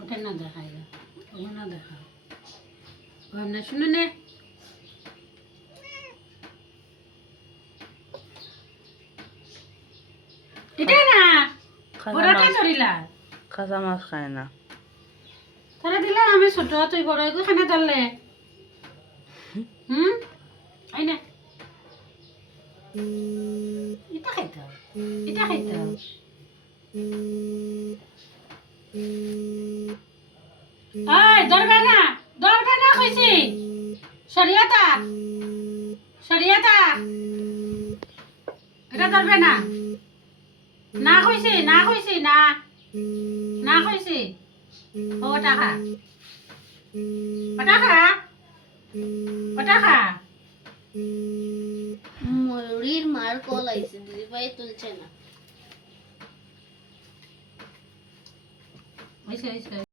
ওটা না দেখাই ওগুলো না দেখা না শুনে নে এটা না বড়টা ধরিলা কাঁচা মাছ খায় না তোরা দিলা আমি ছোট তুই বড় এগো খানা ধরলে আই না এটা খাইতে এটা খাইতে আয় ধরবে না কইছি সরিয়াতা এটা ধরবে না না কইছি না কইছি ও টাকা ময়ূরীর মার কল আইছে দিদি ভাই তুলছে না হইছে